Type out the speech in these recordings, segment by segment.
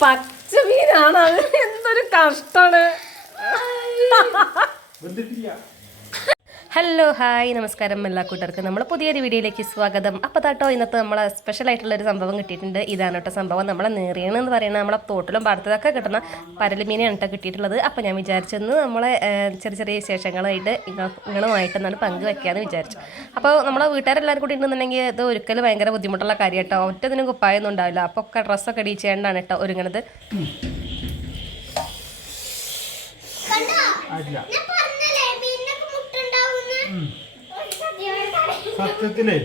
പച്ച മീനാണ് എന്തൊരു വെന്തിട്ടില്ല. ഹലോ ഹായ് നമസ്കാരം എല്ലാ കൂട്ടർക്കും. നമ്മൾ പുതിയൊരു വീഡിയോയിലേക്ക് സ്വാഗതം. അപ്പോൾ താട്ടോ ഇന്നത്തെ നമ്മളെ സ്പെഷ്യൽ ആയിട്ടുള്ള ഒരു സംഭവം കിട്ടിയിട്ടുണ്ട്. ഇതാണ് കേട്ടോ സംഭവം. നമ്മളെ നേറിയണം എന്ന് പറയുന്നത് നമ്മളെ തോട്ടിലും പാടത്തിലൊക്കെ കിട്ടുന്ന പരലുമീനാണ് കേട്ടോ കിട്ടിയിട്ടുള്ളത്. അപ്പോൾ ഞാൻ വിചാരിച്ചെന്ന് നമ്മളെ ചെറിയ ചെറിയ വിശേഷങ്ങളായിട്ട് പങ്ക് പങ്കുവെക്കാമെന്ന് വിചാരിച്ചു. അപ്പോൾ നമ്മളെ വീട്ടുകാരെല്ലാവരും കൂടി ഉണ്ടെന്നുണ്ടെങ്കിൽ ഇത് ഒരിക്കലും ഭയങ്കര ബുദ്ധിമുട്ടുള്ള കാര്യം കേട്ടോ ഒറ്റതിനും കുപ്പായൊന്നും ഉണ്ടാവില്ല. അപ്പോൾ ഒക്കെ ഡ്രസ്സൊക്കെ ഇടിച്ചേണ്ടാണ് കേട്ടോ ഒരുങ്ങണത്. സത്യത്തിലേ?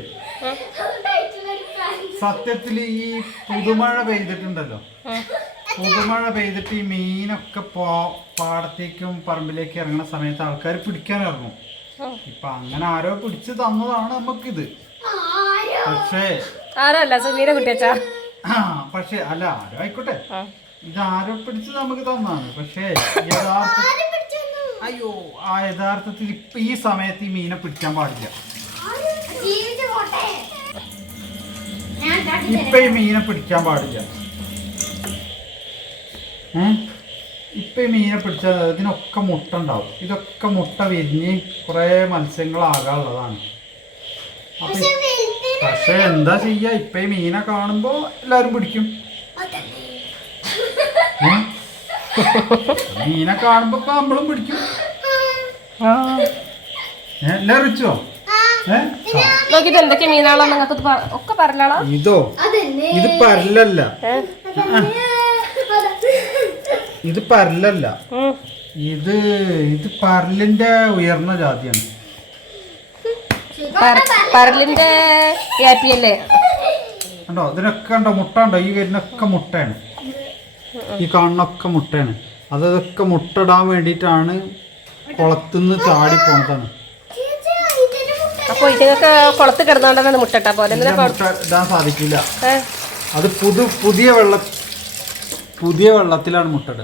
സത്യത്തിൽ ഈ പുതുമഴ പെയ്തിട്ടുണ്ടല്ലോ. പുതുമഴ പെയ്തിട്ട് ഈ മീനൊക്കെ പോ പാടത്തേക്കും പറമ്പിലേക്ക് ഇറങ്ങുന്ന സമയത്ത് ആൾക്കാർ പിടിക്കാൻ ഇറങ്ങും ഇപ്പൊ അങ്ങനെ ആരോ പിടിച്ച് തന്നതാണ് നമുക്കിത്. പക്ഷേ ആരല്ല? സുമീനെ കുട്ടിയച്ചാ. ആ, പക്ഷേ അല്ല ആരോ ആയിക്കോട്ടെ. ഇത് ആരോ പിടിച്ച് നമുക്ക് തന്നാണ് പക്ഷേ യഥാർത്ഥ അയ്യോ ആ യഥാർത്ഥത്തിൽ ഇപ്പൊ ഈ സമയത്ത് ഈ മീനെ പിടിക്കാൻ പാടില്ല. ഇപ്പൊ ഈ മീനെ പിടിക്കാൻ പാടില്ല? ഇപ്പൊ ഈ മീനെ പിടിച്ചാൽ ഇതിനൊക്കെ മുട്ട ഉണ്ടാവും. ഇതൊക്കെ മുട്ട വിരിഞ്ഞ് കുറെ മത്സ്യങ്ങളാകാനുള്ളതാണ്. അപ്പൊ പക്ഷെ എന്താ ചെയ്യാ? ഇപ്പൊ ഈ മീനെ കാണുമ്പോ എല്ലാരും പിടിക്കും? മീനെ കാണുമ്പോ നമ്മളും പിടിക്കും. നോക്കിട്ട് എന്തൊക്കെ മീനാണോ നിങ്ങൾക്ക് ഒക്കെ ഇതോ? ഇത് പരലല്ല. ഇത് പരലല്ല. ഇത് ഇത് പരലിന്റെ ഉയർന്ന ജാതിയാണ്. പരലിന്റെ കണ്ടോ? ഇതിനൊക്കെ കണ്ടോ? മുട്ട ഉണ്ടോ ഈ വരുന്നൊക്കെ മുട്ടയാണ്. ഈ കാണുന്നൊക്കെ മുട്ടയാണ്. അതൊക്കെ മുട്ട ഇടാൻ വേണ്ടിയിട്ടാണ് കുളത്തുനിന്ന് ചാടി പോണതാണ് അപ്പൊ ഇതിനൊക്കെ കുളത്ത് കിടന്നോണ്ടാണ് മുട്ടട്ടാ പോലെ. ഇതിന്റെ എന്തിനാ മുട്ട ഇടാൻ സാധിക്കില്ല അത് പുതു പുതിയ വെള്ള പുതിയ വെള്ളത്തിലാണ് മുട്ടട.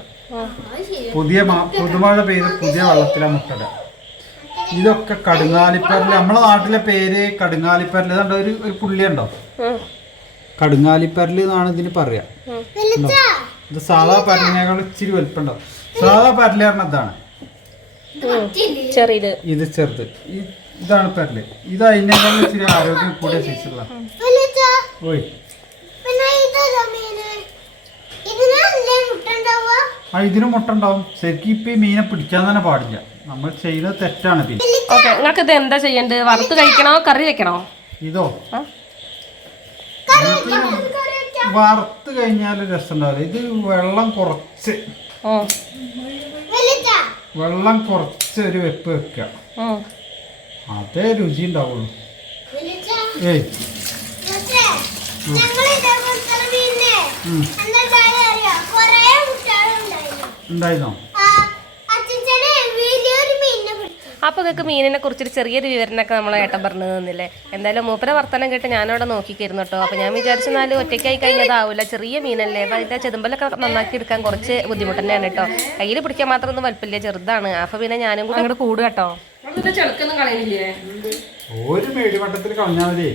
പുതിയ പുതുമഴ പെയ്ത് പുതിയ വെള്ളത്തിലാണ് മുട്ടട. ഇതൊക്കെ കടുങ്ങാലിപ്പരൽ നമ്മളെ നാട്ടിലെ പേര് കടുങ്ങാലിപ്പരൽ. ഇതുണ്ട് ഒരു ഒരു പുള്ളി ഉണ്ടോ ഉം. കടുങ്ങാലിപ്പരൽ എന്നാണ് ഇതിന് പറയാ? ഇത് സാധാ പരലിനേക്കാൾ ഇച്ചിരി വലിപ്പുണ്ടാവും സാധാ പരൽ പറഞ്ഞ ഇതാണ് ചെറിയത്. ഇത് ചെറുത്. ഇതാണ് പരൽ ഇത് അതിനേക്കാൾ ഇച്ചിരി ആരോഗ്യം കൂടിയ സൈസുള്ള ഓയ്. ആ ഇതിന് മുട്ട ഉണ്ടാവും. ശരിക്കും ഇപ്പൊ ഈ മീനെ പിടിക്കാൻ തന്നെ പാടില്ല. നമ്മൾ ചെയ്ത തെറ്റാണ് ഓക്കെ നിങ്ങൾക്ക് ഇത് എന്താ ചെയ്യേണ്ടത്? വറുത്ത് കഴിക്കണോ? കറി വെക്കണോ? ഇതോ? വറുത്ത് കഴിഞ്ഞാൽ രസമുണ്ടാവില്ല. ഇത് വെള്ളം കുറച്ച്. വെള്ളം കുറച്ച് ഒരു വെപ്പ് വെക്കുക. ഉം. അതേ രുചി ഉണ്ടാവുള്ളൂ. ഏയ്. പക്ഷേ ഞങ്ങൾ ഇതേപോലത്തെ മീനിനെ ഉം. എന്താ അറിയോ കൊറേ മുട്ടകളുണ്ടായിരുന്നു ഉണ്ടായിരുന്നോ ആ അച്ഛനെ വലിയൊരു മീനിനെ അപ്പൊ നിങ്ങൾക്ക് മീനിനെ കുറിച്ചൊരു ചെറിയൊരു വിവരണമൊക്കെ നമ്മളെ ഏട്ടൻ പറഞ്ഞു തന്നില്ലേ? എന്തായാലും മൂപ്പര വർത്തനം കേട്ട് ഞാനവിടെ നോക്കിക്കായിരുന്നു കേട്ടോ. അപ്പൊ ഞാൻ വിചാരിച്ചെന്നാലും ഒറ്റയ്ക്കായി കഴിഞ്ഞതാവില്ല ചെറിയ മീനല്ലേ. അപ്പൊ അതിന്റെ ചെതുമ്പലൊക്കെ നന്നാക്കി എടുക്കാൻ കുറച്ച് ബുദ്ധിമുട്ട് തന്നെയാണ് കേട്ടോ. കയ്യിൽ പിടിക്കാൻ മാത്രം ഒന്നും വലുപ്പില്ല ചെറുതാണ്. അപ്പൊ പിന്നെ ഞാനും കൂടെ അങ്ങോട്ട് കൂടുക കേട്ടോ. ഒരു മേടിവട്ടത്തിൽ കളഞ്ഞാൽ മതി.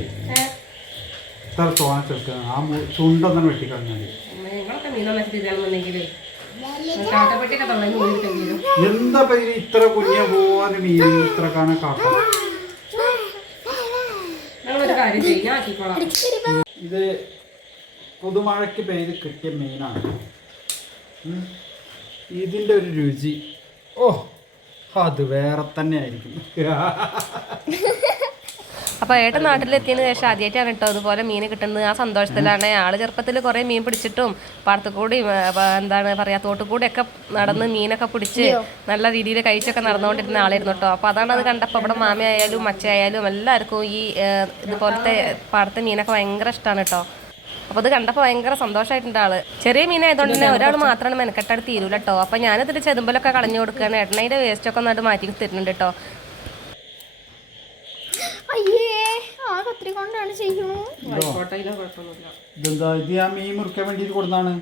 ഇത്ര തോന ചെറുക്കുന്നത് ആ ചുണ്ടൊന്നും വെട്ടി കളഞ്ഞാൽ മതി. നിങ്ങളൊക്കെ മീനൊക്കെ എന്താ പേര്? ഇത്ര കുഞ്ഞ പോലെ മീൻ ഇത്ര കാണാൻ കാക്ക ഇത് പുതുമഴയ്ക്ക് പെയ്ത് കിട്ടിയ മീനാണ്. ഇതിന്റെ ഇതിന്റെ ഒരു രുചി. ഓ അത് വേറെ തന്നെ ആയിരിക്കും. അപ്പോൾ ഏട്ടൻ നാട്ടിലെത്തിയതിന് ശേഷം ആദ്യമായിട്ടാണ് കേട്ടോ അതുപോലെ മീൻ കിട്ടുന്നത്. ആ സന്തോഷത്തിലാണ്. ആൾ ചെറുപ്പത്തിൽ കുറേ മീൻ പിടിച്ചിട്ടും പാടത്തുകൂടി എന്താണ് പറയാ തോട്ടുകൂടി ഒക്കെ നടന്ന് മീനൊക്കെ പിടിച്ച് നല്ല രീതിയിൽ കഴിച്ചൊക്കെ നടന്നുകൊണ്ടിരുന്ന ആളായിരുന്നു കേട്ടോ. അപ്പോൾ അതാണ് അത് കണ്ടപ്പോൾ ഇവിടെ മാമയായാലും മച്ചയായാലും എല്ലാവർക്കും ഈ ഇതുപോലത്തെ പാടത്തെ മീനൊക്കെ ഭയങ്കര ഇഷ്ടമാണ് കേട്ടോ. അപ്പോൾ അത് കണ്ടപ്പോൾ ഭയങ്കര സന്തോഷമായിട്ടുണ്ട് ആൾ. ചെറിയ മീനായതുകൊണ്ട് തന്നെ ഒരാൾ മാത്രമാണ് മെനക്കെട്ടാട് തീരൂല കേട്ടോ. അപ്പോൾ ഞാനിതിൽ ചെതുമ്പലൊക്കെ കളഞ്ഞു കൊടുക്കുകയാണ് വേസ്റ്റ് ഒക്കെ ഒന്നായിട്ട് മാറ്റി തരുന്നുണ്ട് കേട്ടോ അയ്യേ ആ കത്രി കൊണ്ടാണ് ചെയ്യണു ഇതെന്താ ഇത് മീൻ മുറിക്കാൻ വേണ്ടിയിട്ട് കൊടുത്താണ്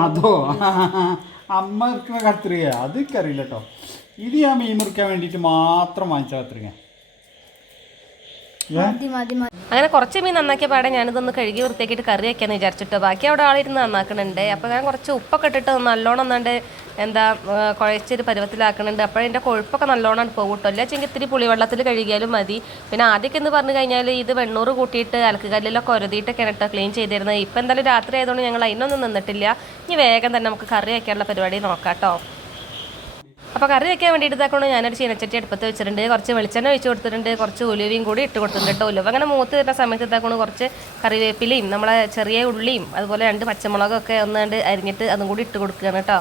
അതോ? അമ്മ മുറിക്കുന്ന കത്രിക. അത് എനിക്കറിയില്ല കേട്ടോ. ഇത് ഞാൻ മീൻ മുറിക്കാൻ വേണ്ടിയിട്ട് മാത്രം വാങ്ങിച്ച കത്രിക അങ്ങനെ കുറച്ച് മീൻ നന്നാക്കിയ പാടെ ഞാനിതൊന്ന് കഴുകി വൃത്തിയാക്കിയിട്ട് കറി വെക്കാന്ന് വിചാരിച്ചിട്ട്. ബാക്കി അവിടെ ആളിരുന്ന് നന്നാക്കണുണ്ട്. അപ്പോൾ ഞാൻ കുറച്ച് ഉപ്പൊക്കെ ഇട്ടിട്ട് നല്ലോണം ഒന്നാണ്ട് എന്താ കുഴച്ചൊരു പരുവത്തിലാക്കണുണ്ട്. അപ്പോഴതിന്റെ കൊഴുപ്പൊക്കെ നല്ലോണം പോകും കേട്ടോ അല്ലെച്ചെങ്കിൽ ഇത്തിരി പുളിവെള്ളത്തിൽ കഴുകിയാലും മതി. പിന്നെ ആദ്യമൊക്കെ എന്ന് പറഞ്ഞു കഴിഞ്ഞാൽ ഇത് വെണ്ണൂറ് കൂട്ടിയിട്ട് അലക്കുകല്ലിലൊക്കെ ഒരതിയിട്ടൊക്കെയാണ് കേട്ടോ ക്ലീൻ ചെയ്തിരുന്നത്. ഇപ്പം എന്തായാലും രാത്രി ആയതുകൊണ്ട് ഞങ്ങൾ അതിനൊന്നും നിന്നിട്ടില്ല. ഇനി വേഗം തന്നെ നമുക്ക് കറി വയ്ക്കാനുള്ള പരിപാടി നോക്കാം കേട്ടോ അപ്പോൾ കറി വെക്കാൻ വേണ്ടിയിട്ട് ഇതാക്കൊണ്ട് ഞാനൊരു ചീനച്ചട്ടി അടുപ്പത്ത് വെച്ചിട്ടുണ്ട്. കുറച്ച് വെളിച്ചെണ്ണ ഒഴിച്ച് കൊടുത്തിട്ടുണ്ട്. കുറച്ച് ഉലുവയും കൂടി ഇട്ട് കൊടുത്തിട്ടുണ്ട് കേട്ടോ. ഉലുവ അങ്ങനെ മൂത്ത് വരുന്ന സമയത്ത് ഇതാക്കൊണ്ട് കുറച്ച് കറിവേപ്പിലയും നമ്മളെ ചെറിയ ഉള്ളിയും അതുപോലെ രണ്ട് പച്ചമുളകൊക്കെ ഒന്നാണ്ട് അരിഞ്ഞിട്ട് അതും കൂടി ഇട്ട് കൊടുക്കുകയാണ് കേട്ടോ.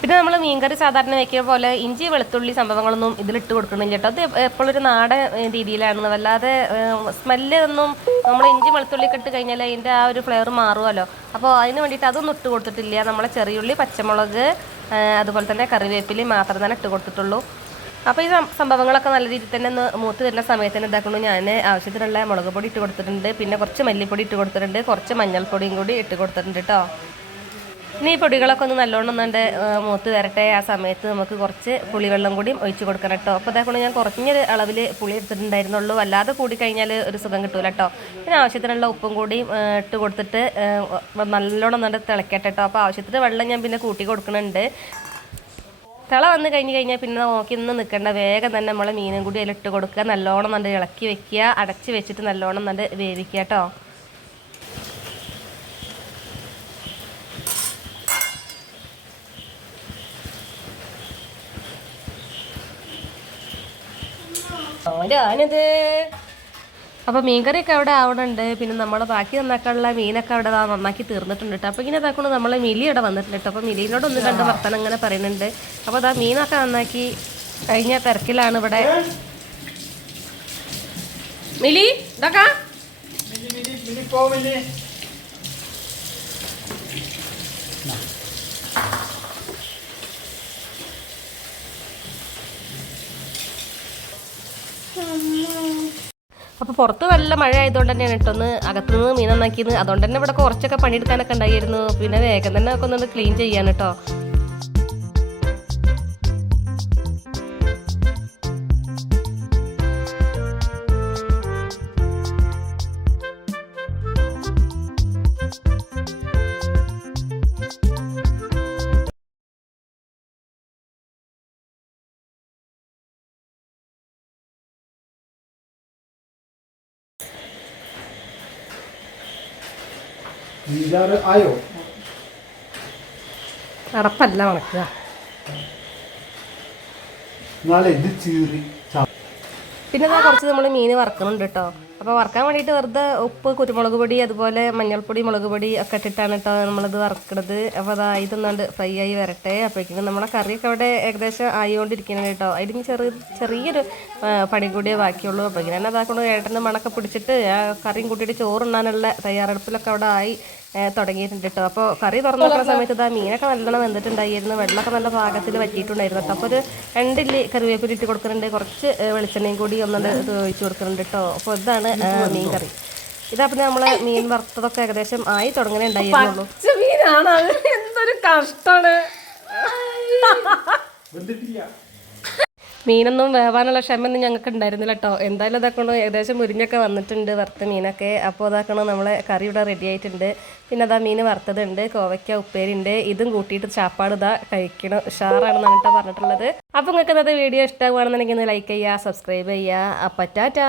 പിന്നെ നമ്മൾ മീൻകറി സാധാരണ വെക്കുന്ന പോലെ ഇഞ്ചി വെളുത്തുള്ളി സംഭവങ്ങളൊന്നും ഇതിലിട്ട് കൊടുക്കണില്ല കേട്ടോ. അത് എപ്പോഴും ഒരു നാടൻ രീതിയിലാണ്. വല്ലാതെ സ്മെല്ല് ഒന്നും നമ്മൾ ഇഞ്ചി വെളുത്തുള്ളി ഇട്ട് കഴിഞ്ഞാൽ അതിന്റെ ആ ഒരു ഫ്ലേവർ മാറുമല്ലോ അപ്പോൾ അതിന് വേണ്ടിയിട്ട് അതൊന്നും ഇട്ട് കൊടുത്തിട്ടില്ല. നമ്മളെ ചെറിയുള്ളി പച്ചമുളക് അതുപോലെ തന്നെ കറിവേപ്പില മാത്രം തന്നെ ഇട്ട് കൊടുത്തിട്ടുള്ളൂ. അപ്പോൾ ഈ സംഭവങ്ങളൊക്കെ നല്ല രീതിയിൽ തന്നെ ഒന്ന് മൂത്ത് വരുന്ന സമയത്ത് തന്നെ ഇതാക്കുന്നു. ഞാൻ ആവശ്യത്തിനുള്ള മുളക് പൊടി ഇട്ട് കൊടുത്തിട്ടുണ്ട്. പിന്നെ കുറച്ച് മല്ലിപ്പൊടി ഇട്ട് കൊടുത്തിട്ടുണ്ട്. കുറച്ച് മഞ്ഞൾപ്പൊടിയും കൂടി ഇട്ട് കൊടുത്തിട്ടുണ്ട് കേട്ടോ ഇനി ഈ പൊടികളൊക്കെ ഒന്ന് നല്ലോണം ഒന്നുണ്ട് മൂത്ത് വരട്ടെ. ആ സമയത്ത് നമുക്ക് കുറച്ച് പുളിവെള്ളം കൂടി ഒഴിച്ചു കൊടുക്കണം കേട്ടോ. അപ്പോൾ അതേക്കൊണ്ട് ഞാൻ കുറഞ്ഞൊരു അളവിൽ പുളി എടുത്തിട്ടുണ്ടായിരുന്നുള്ളൂ. അല്ലാതെ കൂടി കഴിഞ്ഞാൽ ഒരു സുഖം കിട്ടൂല കേട്ടോ. പിന്നെ ആവശ്യത്തിനുള്ള ഉപ്പും കൂടി ഇട്ട് കൊടുത്തിട്ട് നല്ലോണം ഒന്നുണ്ട് തിളക്കട്ടെ കേട്ടോ. അപ്പോൾ ആവശ്യത്തിന് വെള്ളം ഞാൻ പിന്നെ കൂട്ടി കൊടുക്കുന്നുണ്ട്. തിള വന്ന് കഴിഞ്ഞ് കഴിഞ്ഞാൽ പിന്നെ നോക്കി നിന്ന് നിൽക്കേണ്ട വേഗം തന്നെ നമ്മൾ മീനും കൂടി അതിലിട്ട് കൊടുക്കുക. നല്ലോണം നല്ല ഇളക്കി വെക്കുക. അടച്ച് വെച്ചിട്ട് നല്ലോണം നല്ല വേവിക്കുക കേട്ടോ. ആരാണിത് അപ്പോൾ മീൻകറിയൊക്കെ അവിടെ ആവണുണ്ട്. പിന്നെ നമ്മൾ ബാക്കി നന്നാക്കാനുള്ള മീനൊക്കെ അവിടെ ദാ നന്നാക്കി തീർന്നിട്ടുണ്ട് കേട്ടോ അപ്പോൾ ഇങ്ങനെ ഇതാക്കൊണ്ട് നമ്മളെ മിലി ഇവിടെ വന്നിട്ടുണ്ട് കേട്ടോ അപ്പോൾ മിലിനോട് ഒന്ന് കണ്ട് വർത്തനം അങ്ങനെ പറയുന്നുണ്ട്. അപ്പോൾ അതാ മീനൊക്കെ നന്നാക്കി കഴിഞ്ഞ തിരക്കിലാണ് ഇവിടെ. മിലി ഇതൊക്കെ. മിലി മിലി മിലി പോ മിലി. അപ്പോൾ പുറത്ത് നല്ല മഴ ആയതുകൊണ്ട് തന്നെയാണ് ഇട്ടൊന്ന് അകത്തുനിന്ന് മീൻ നന്നാക്കിയത്. അതുകൊണ്ട് തന്നെ ഇവിടെ കുറച്ചൊക്കെ പണിയെടുക്കാനൊക്കെ ഉണ്ടായിരുന്നു. പിന്നെ വേഗം തന്നെ ഒക്കെ ഒന്ന് ക്ലീൻ ചെയ്യാൻ കേട്ടോ. അഞ്ചാറ് ആയോ? അടപ്പല്ല വളക്കുക നാളെ ഇത് ചീറി? പിന്നെ കുറച്ച് നമ്മൾ മീൻ വറക്കുന്നുണ്ട് കേട്ടോ അപ്പോൾ വറക്കാൻ വേണ്ടിയിട്ട് വെറുതെ ഉപ്പ് കുരുമുളക് പൊടി അതുപോലെ മഞ്ഞൾപ്പൊടി മുളക് പൊടി ഒക്കെ ഇട്ടിട്ടാണ് കേട്ടോ നമ്മളിത് വറക്കണത്. അപ്പോൾ അത് ആയതൊന്നാണ്ട് ഫ്രൈ ആയി വരട്ടെ. അപ്പോഴേക്കും നമ്മുടെ കറിയൊക്കെ അവിടെ ഏകദേശം ആയിക്കൊണ്ടിരിക്കുന്നത് കേട്ടോ അതിന് ചെറിയ ചെറിയൊരു പണി കൂടിയേ ബാക്കിയുള്ളൂ. അപ്പോൾ ഇങ്ങനെ അതാക്കൊണ്ട് ഏട്ടന്റെ മണക്കെ പിടിച്ചിട്ട് ആ കറിയും കൂട്ടിയിട്ട് ചോറുണ്ണാനുള്ള തയ്യാറെടുപ്പിലൊക്കെ അവിടെ ആയി. തുടങ്ങിയിട്ടുണ്ട് കേട്ടോ അപ്പോൾ കറി തുറന്നു നോക്കുന്ന സമയത്ത് ഇതാ മീനൊക്കെ നല്ലോണം വെന്തിട്ടുണ്ടായിരുന്നു. വെള്ളമൊക്കെ നല്ല പാകത്തിൽ വറ്റിയിട്ടുണ്ടായിരുന്നു. കേട്ടോ അപ്പോൾ ഒരു രണ്ടില്ലി കറിവേപ്പില ഇട്ട് കൊടുക്കുന്നുണ്ട്. കുറച്ച് വെളിച്ചെണ്ണയും കൂടി ഒന്നുകൊണ്ട് ഇത് ഒഴിച്ച് കൊടുക്കുന്നുണ്ട് കേട്ടോ അപ്പോൾ ഇതാണ് മീൻ കറി ഇതാ പിന്നെ നമ്മളെ മീൻ വറുത്തതൊക്കെ ഏകദേശം ആയി തുടങ്ങനെ ഉണ്ടായിരുന്നുള്ളൂ. മീനാണ്. അത് എന്തൊരു കഷ്ടാണ് വെന്തിട്ടില്ല. മീനൊന്നും വേവാനുള്ള ക്ഷമയൊന്നും ഞങ്ങൾക്ക് ഉണ്ടായിരുന്നില്ല കേട്ടോ. എന്തായാലും ഇതാക്കണം? ഏകദേശം മുരിഞ്ഞൊക്കെ വന്നിട്ടുണ്ട് വറുത്ത മീനൊക്കെ. അപ്പോൾ അതാക്കണം നമ്മളെ കറി ഇവിടെ റെഡി ആയിട്ടുണ്ട്. പിന്നെ അതാ മീൻ വറുത്തതുണ്ട്. കോവയ്ക്ക ഉപ്പേരിണ്ട് ഇതും കൂട്ടിയിട്ട് ചാപ്പാട് ഇതാ കഴിക്കണം. ഉഷാറാണെന്നാണ് കേട്ടോ പറഞ്ഞിട്ടുള്ളത്. അപ്പോൾ നിങ്ങൾക്ക് ഇന്നത്തെ വീഡിയോ ഇഷ്ടമാകുകയാണെന്നുണ്ടെങ്കിൽ ഒന്ന് ലൈക്ക് ചെയ്യുക സബ്സ്ക്രൈബ് ചെയ്യുക. അപ്പം ടാറ്റാ.